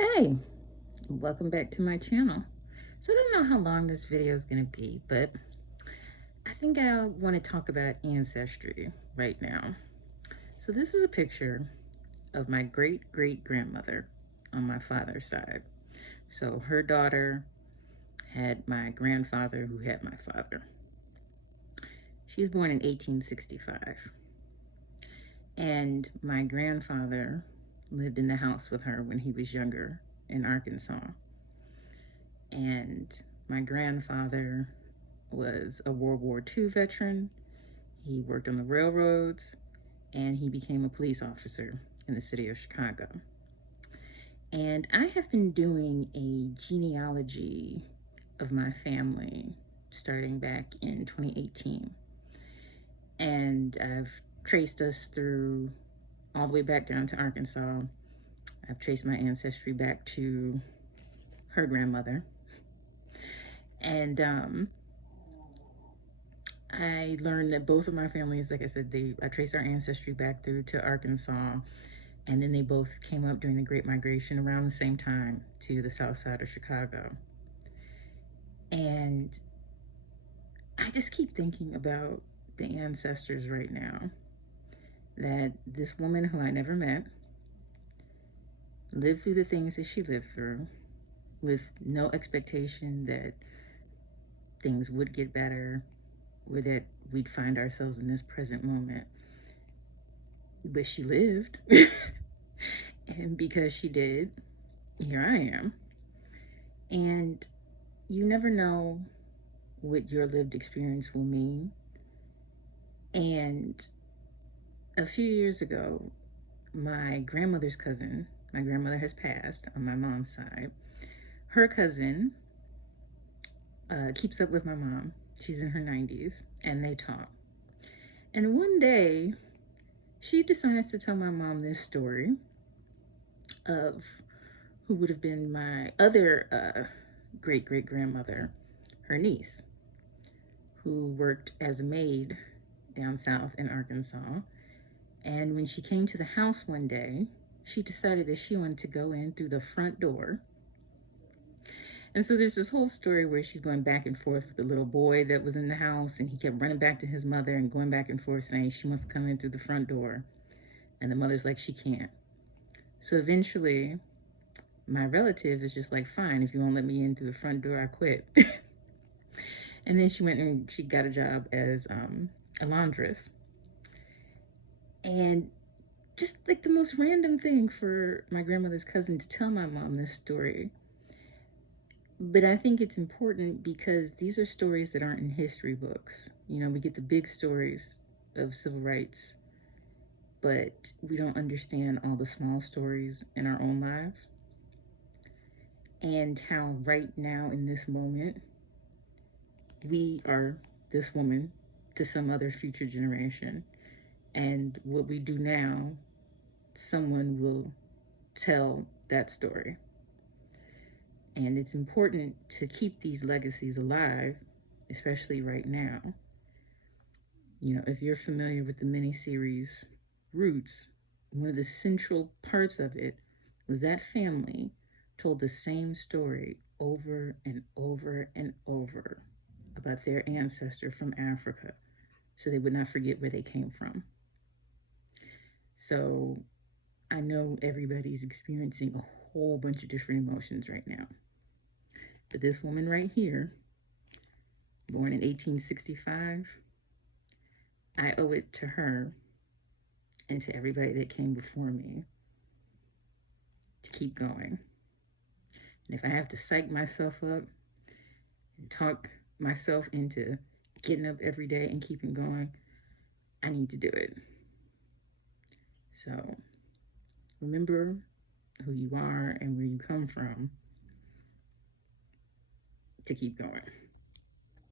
Hey, welcome back to my channel. So I don't know how long this video is going to be, but I think I want to talk about ancestry right now. So this is a picture of my great-great-grandmother on my father's side. So her daughter had my grandfather who had my father. She was born in 1865. And my grandfather lived in the house with her when he was younger in Arkansas. And my grandfather was a World War II veteran. He worked on the railroads, and he became a police officer in the city of Chicago. And I have been doing a genealogy of my family starting back in 2018. And I've traced us through all the way back down to Arkansas. I've traced my ancestry back to her grandmother. And I learned that both of my families, like I said, I traced our ancestry back through to Arkansas, and then they both came up during the Great Migration around the same time to the south side of Chicago. And I just keep thinking about the ancestors right now, that this woman who I never met lived through the things that she lived through with no expectation that things would get better or that we'd find ourselves in this present moment. But she lived. And because she did, here I am. And you never know what your lived experience will mean. And a few years ago, my grandmother's cousin, my grandmother has passed on my mom's side. Her cousin keeps up with my mom. She's in her 90s, and they talk. And one day, she decides to tell my mom this story of who would have been my other great-great-grandmother, her niece, who worked as a maid down south in Arkansas. And when she came to the house one day, she decided that she wanted to go in through the front door. And so there's this whole story where she's going back and forth with the little boy that was in the house, and he kept running back to his mother and going back and forth saying she must come in through the front door. And the mother's like, she can't. So eventually, my relative is just like, fine, if you won't let me in through the front door, I quit. And then she went and she got a job as a laundress. And just like the most random thing for my grandmother's cousin to tell my mom this story. But I think it's important because these are stories that aren't in history books. You know, we get the big stories of civil rights, but we don't understand all the small stories in our own lives. And how right now in this moment, we are this woman to some other future generation. And what we do now, someone will tell that story. And it's important to keep these legacies alive, especially right now. You know, if you're familiar with the miniseries Roots, one of the central parts of it was that family told the same story over and over and over about their ancestor from Africa, so they would not forget where they came from. So I know everybody's experiencing a whole bunch of different emotions right now. But this woman right here, born in 1865, I owe it to her and to everybody that came before me to keep going. And if I have to psych myself up and talk myself into getting up every day and keeping going, I need to do it. So remember who you are and where you come from to keep going.